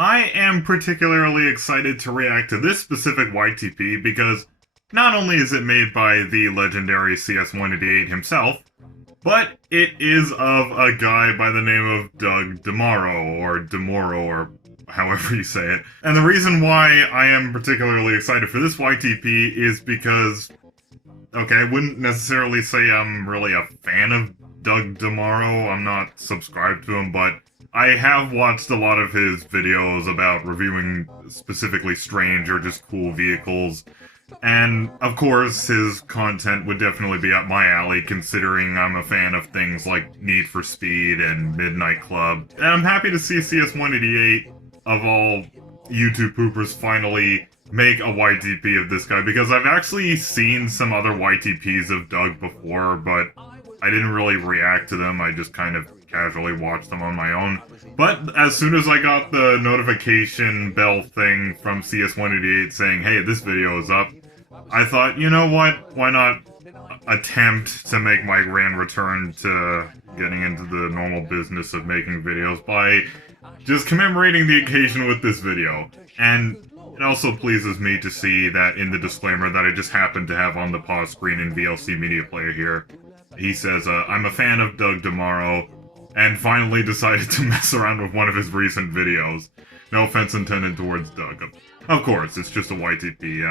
I am particularly excited to react to this specific YTP because not only is it made by the legendary CS188 himself, but it is of a guy by the name of Doug DeMuro, or however you say it. And the reason why I am particularly excited for this YTP is because, okay, I wouldn't necessarily say I'm really a fan of Doug DeMuro. I'm not subscribed to him, but I have watched a lot of his videos about reviewing specifically strange or just cool vehicles. And, of course, his content would definitely be up my alley, considering I'm a fan of things like Need for Speed and Midnight Club. And I'm happy to see CS188, of all YouTube poopers, finally make a YTP of this guy, because I've actually seen some other YTPs of Doug before, but I didn't really react to them. I just kind of casually watched them on my own. But as soon as I got the notification bell thing from CS188 saying, hey, this video is up, I thought, you know what, why not attempt to make my grand return to getting into the normal business of making videos by just commemorating the occasion with this video. And it also pleases me to see that in the disclaimer that I just happened to have on the pause screen in VLC Media Player here, he says, I'm a fan of Doug DeMuro, and finally decided to mess around with one of his recent videos. No offense intended towards Doug. Of course, it's just a YTP,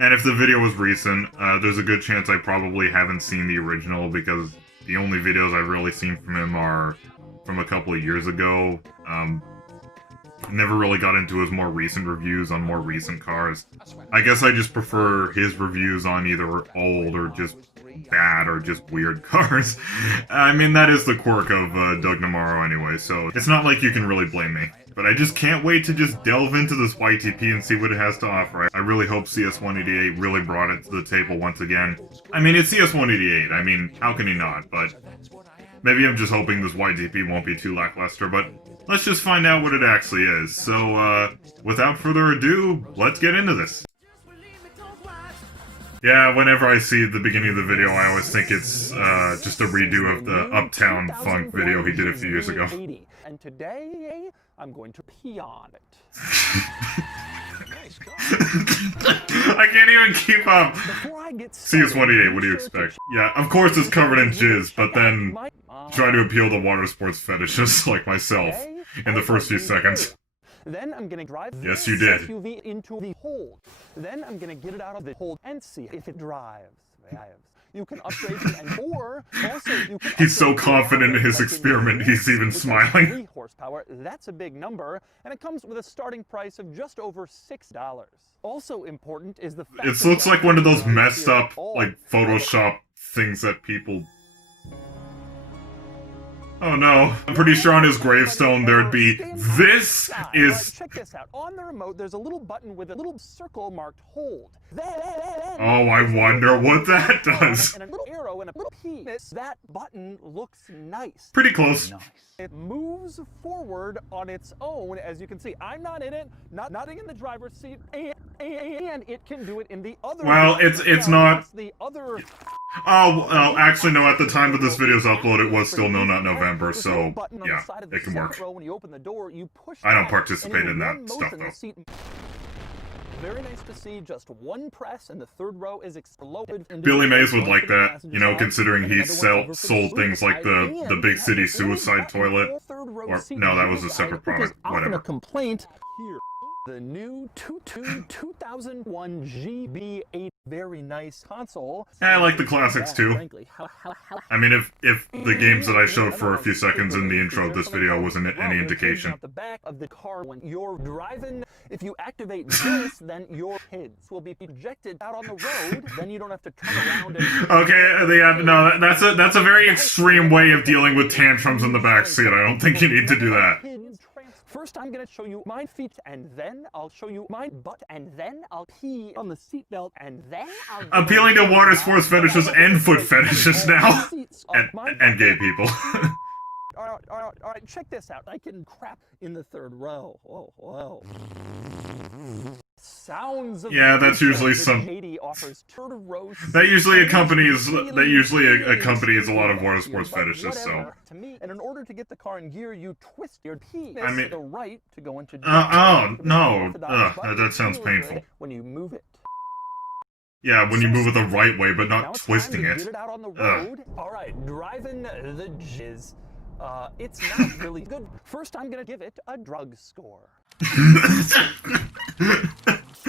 and if the video was recent, there's a good chance I probably haven't seen the original, because the only videos I've really seen from him are from a couple of years ago. Never really got into his more recent reviews on more recent cars. I guess I just prefer his reviews on either old or just bad or just weird cars. I mean, that is the quirk of Doug DeMuro anyway, so it's not like you can really blame me. But I just can't wait to just delve into this YTP and see what it has to offer. I really hope CS188 really brought it to the table once again. I mean, it's CS188, I mean, how can he not? But maybe I'm just hoping this YTP won't be too lackluster, but let's just find out what it actually is. So, without further ado, let's get into this. Yeah, whenever I see the beginning of the video, I always think it's just a redo of the Uptown Funk video he did a few years ago. And today, I'm going to pee on it. I can't even keep up. CS188, what do you expect? Yeah, of course it's covered in jizz, but then try to appeal to water sports fetishists like myself in the first few seconds. Then I'm gonna drive yes, you did. SUV into the hole. Then I'm gonna get it out of the hole and see if it drives. You can upgrade and or also you can he's so confident in his experiment, he's even smiling. 3 horsepower, that's a big number, and it comes with a starting price of just over $6. Also important is the fact it looks like one of those messed up, like, Photoshop things that people... Oh no, I'm pretty sure on his gravestone there'd be, "This is..." Check this out. On the remote, there's a little button with a little circle marked hold. Oh, I wonder what that does. And a little arrow and a little piece. That button looks nice. Pretty close. It moves forward on its own, as you can see. I'm not in it, nothing in the driver's seat, and it can do it in the other. Well, it's not. The other. Oh, well, actually, no, at the time of this video's upload, it was still No Nut November, so, yeah, it can work. I don't participate in that stuff, though. Very nice to see, just one press, and the third row is exploded. Billy Mays would like that, you know, considering he sold things like the Big City Suicide Toilet. Or, no, that was a separate product, whatever. A complaint here. The new 2001 GB8, very nice console. I like the classics too. I mean, if the games that I showed for a few seconds in the intro of this video wasn't any indication. The back of the car when you're driving, if you activate this, then your kids will be projected out on the road. Then you don't have to turn around. Okay, yeah, no, that's a very extreme way of dealing with tantrums in the backseat. I don't think you need to do that. First, I'm gonna show you my feet, and then I'll show you my butt, and then I'll pee on the seatbelt, and then I'll... Appealing to water sports fetishes and foot fetishes now. And gay people. Alright, check this out. I can crap in the third row. Whoa. Sounds of... Yeah, that's usually some offers turbo. That usually accompanies a lot of motorsports fetishes. So to me, and in order to get the car in gear, you twist your P I mean, to the right to go into. oh no, that sounds painful. When you move it. Yeah, when you move it the right way, but not twisting it. Get it out on the road. All right, driving the jizz. It's not really good. First, I'm gonna give it a drug score.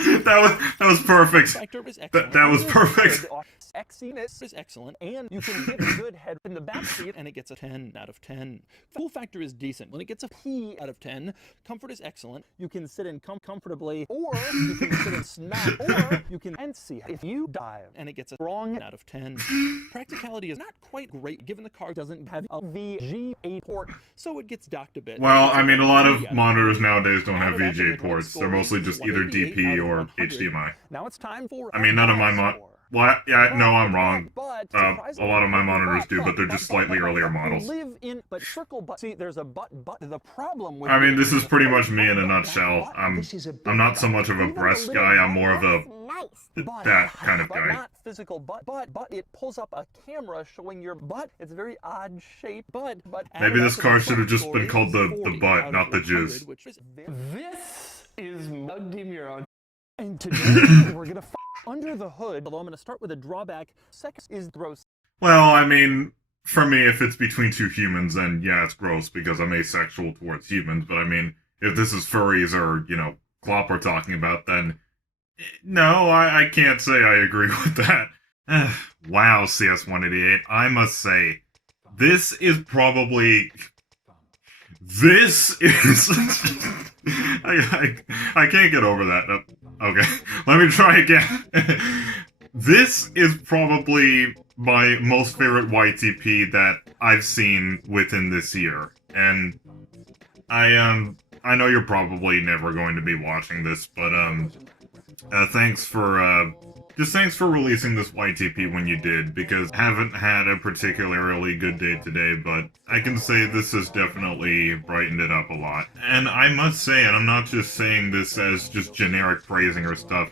that was perfect. That was perfect. Sexiness is excellent, and you can get a good head in the backseat, and it gets a 10 out of 10. Fuel factor is decent. When it gets a P out of 10, comfort is excellent. You can sit in comfortably, or you can sit in snap, or you can see if you dive, and it gets a strong out of 10. Practicality is not quite great, given the car doesn't have a VGA port, so it gets docked a bit. Well, I mean, a lot of monitors nowadays don't have VGA ports. They're mostly just either DP or HDMI. Now it's time for. I mean, none of my Well, yeah, no, I'm wrong. A lot of my monitors do, but they're just slightly earlier models. See, there's a but. The problem with. I mean, this is pretty much me in a nutshell. I'm not so much of a breast guy. I'm more of a that kind of guy. Not physical butt, but it pulls up a camera showing your butt. It's a very odd shape, but. Maybe this car should have just been called the butt, not the jizz. This is DeMuro's. And today we're gonna under the hood. Although I'm gonna start with a drawback. Sex is gross. Well, I mean, for me, if it's between two humans, then yeah, it's gross because I'm asexual towards humans. But I mean, if this is furries or Clop we're talking about, then no, I can't say I agree with that. Wow, CS188, I must say, this is probably. This is. I can't get over that. Okay, let me try again. This is probably my most favorite YTP that I've seen within this year, and I know you're probably never going to be watching this, but thanks for releasing this YTP when you did, because I haven't had a particularly good day today, but I can say this has definitely brightened it up a lot. And I must say, and I'm not just saying this as just generic praising or stuff,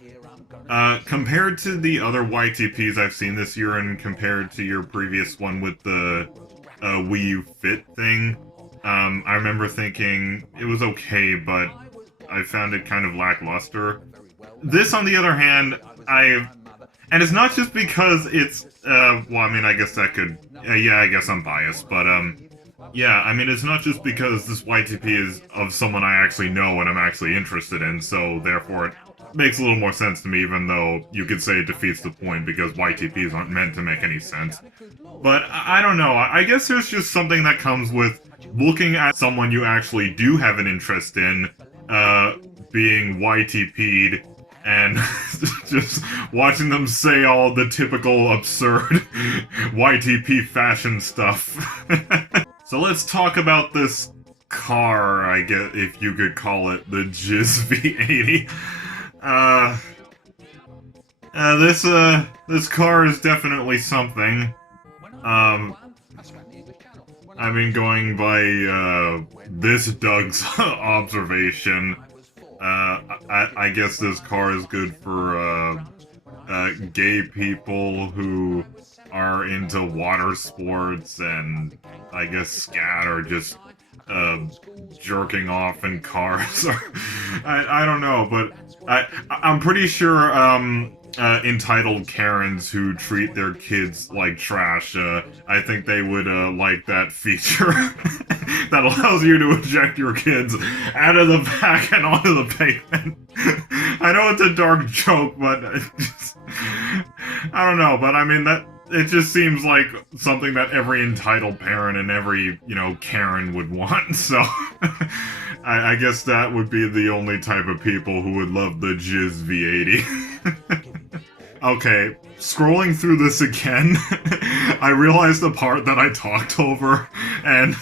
compared to the other YTPs I've seen this year and compared to your previous one with the Wii U Fit thing, I remember thinking it was okay, but I found it kind of lackluster. This, on the other hand, and it's not just because it's, well, I mean, I guess that could, yeah, I guess I'm biased, but, yeah, I mean, it's not just because this YTP is of someone I actually know and I'm actually interested in, so therefore it makes a little more sense to me, even though you could say it defeats the point because YTPs aren't meant to make any sense. But, I don't know, I guess there's just something that comes with looking at someone you actually do have an interest in, being YTP'd, and just watching them say all the typical absurd YTP fashion stuff. So let's talk about this car, I guess, if you could call it the Jizz V80. This car is definitely something. I mean, going by, this Doug's observation, I guess this car is good for, gay people who are into water sports and, I guess, scat or just, jerking off in cars. I don't know, but I'm pretty sure, entitled Karens who treat their kids like trash, I think they would, like that feature that allows you to eject your kids out of the back and onto the pavement. I know it's a dark joke, but I don't know, but I mean, it just seems like something that every entitled parent and every, Karen would want, so I guess that would be the only type of people who would love the Jizz V80. Okay, scrolling through this again, I realized the part that I talked over, and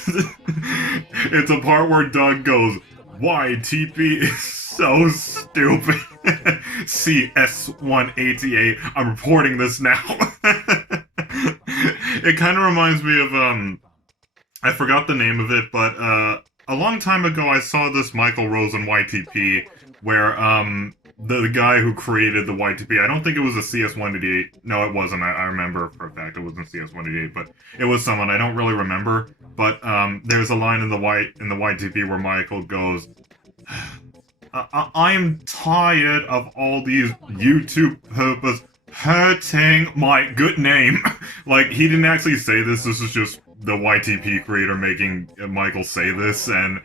it's a part where Doug goes, YTP is so stupid. CS188, I'm reporting this now. It kind of reminds me of, I forgot the name of it, but, a long time ago I saw this Michael Rosen YTP, where, the guy who created the YTP. I don't think it was a CS188. No, it wasn't. I remember for a fact it wasn't CS188, but it was someone. I don't really remember. But there's a line in the YTP where Michael goes, I'm tired of all these YouTube purpose hurting my good name. Like, he didn't actually say this. This is just the YTP creator making Michael say this, and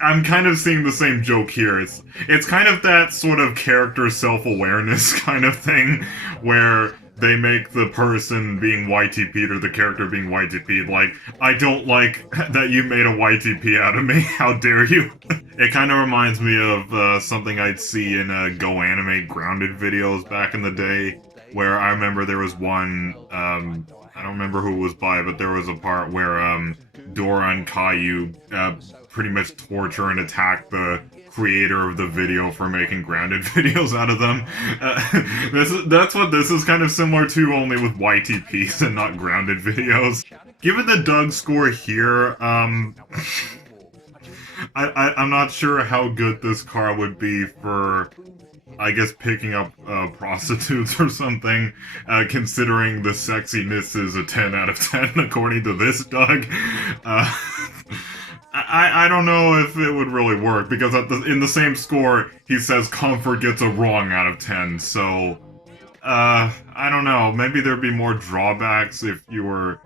I'm kind of seeing the same joke here. It's kind of that sort of character self-awareness kind of thing, where they make the person being YTP'd or the character being YTP'd like, I don't like that you made a YTP out of me, how dare you? It kind of reminds me of something I'd see in Go Animate Grounded videos back in the day, where I remember there was one, I don't remember who it was by, but there was a part where Dora and Caillou pretty much torture and attack the creator of the video for making grounded videos out of them. That's what this is kind of similar to, only with YTPs and not grounded videos. Given the Doug score here, I'm not sure how good this car would be for, I guess, picking up prostitutes or something, considering the sexiness is a 10 out of 10 according to this Doug. I don't know if it would really work, because in the same score, he says comfort gets a wrong out of 10, so, I don't know, maybe there'd be more drawbacks if you were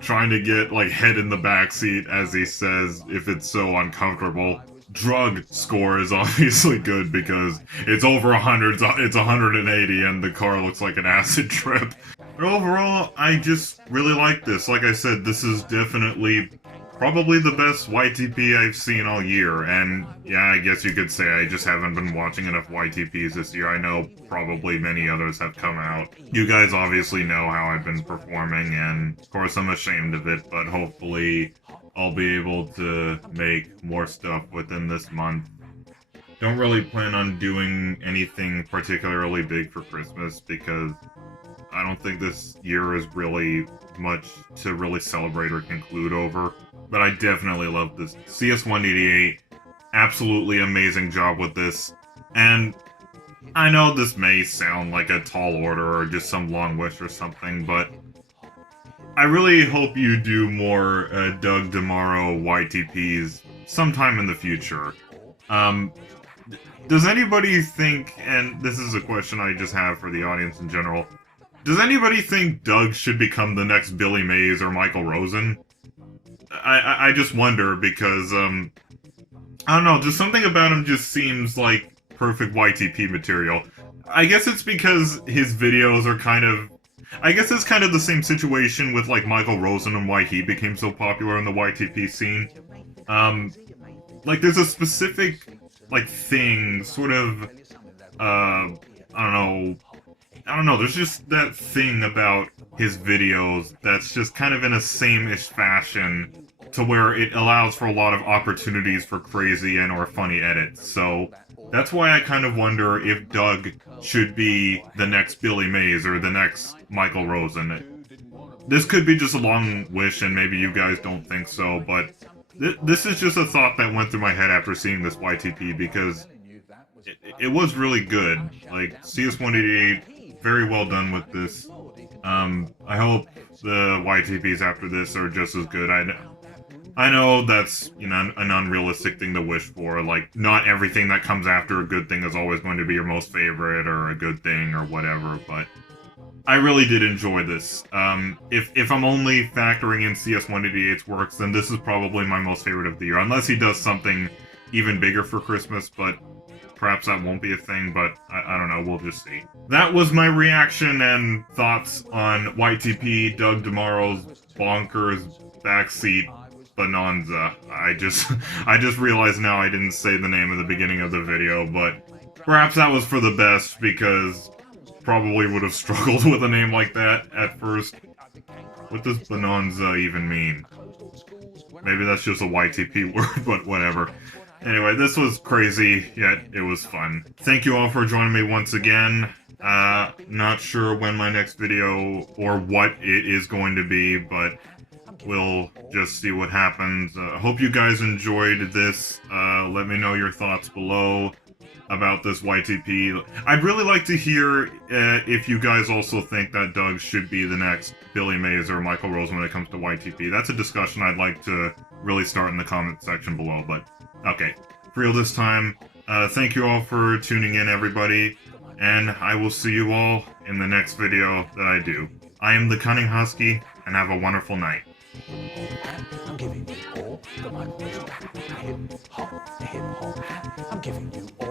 trying to get, like, head in the backseat, as he says, if it's so uncomfortable. Drug score is obviously good because it's over 100, it's 180, and the car looks like an acid trip. But overall, I just really like this. Like I said, this is definitely probably the best YTP I've seen all year, and yeah, I guess you could say I just haven't been watching enough YTPs this year. I know probably many others have come out. You guys obviously know how I've been performing, and of course I'm ashamed of it, but hopefully I'll be able to make more stuff within this month. Don't really plan on doing anything particularly big for Christmas, because I don't think this year is really much to really celebrate or conclude over. But I definitely love this. CS188, absolutely amazing job with this. And I know this may sound like a tall order or just some long wish or something, but I really hope you do more Doug DeMuro YTPs sometime in the future. Does anybody think, and this is a question I just have for the audience in general, does anybody think Doug should become the next Billy Mays or Michael Rosen? I just wonder, because, I don't know, just something about him just seems like perfect YTP material. I guess it's because his videos are kind of... I guess it's kind of the same situation with, like, Michael Rosen and why he became so popular in the YTP scene. Like, there's a specific, like, thing, sort of, I don't know, there's just that thing about his videos that's just kind of in a same-ish fashion, to where it allows for a lot of opportunities for crazy and or funny edits. So that's why I kind of wonder if Doug should be the next Billy Mays or the next Michael Rosen. This could be just a long wish, and maybe you guys don't think so, but this is just a thought that went through my head after seeing this YTP, because it was really good. Like, CS188, very well done with this. I hope the YTPs after this are just as good. I know that's, you know, an unrealistic thing to wish for. Like, not everything that comes after a good thing is always going to be your most favorite or a good thing or whatever, but I really did enjoy this. If I'm only factoring in CS188's works, then this is probably my most favorite of the year, unless he does something even bigger for Christmas, but perhaps that won't be a thing, but I don't know, we'll just see. That was my reaction and thoughts on YTP Doug DeMuro's Bonkers Backseat Bonanza. I just realized now I didn't say the name at the beginning of the video, but perhaps that was for the best, because probably would have struggled with a name like that at first. What does Bonanza even mean? Maybe that's just a YTP word, but whatever. Anyway, this was crazy, yet it was fun. Thank you all for joining me once again. Not sure when my next video or what it is going to be, but we'll just see what happens. Hope you guys enjoyed this. Let me know your thoughts below. about this YTP. I'd really like to hear if you guys also think that Doug should be the next Billy Mays or Michael Rosen when it comes to YTP. That's a discussion I'd like to really start in the comment section below, but okay. For real this time, thank you all for tuning in, everybody, and I will see you all in the next video that I do. I am the Cunning Husky, and have a wonderful night. I'm giving you all the microphone. Hip hop, hip hop. I'm giving you all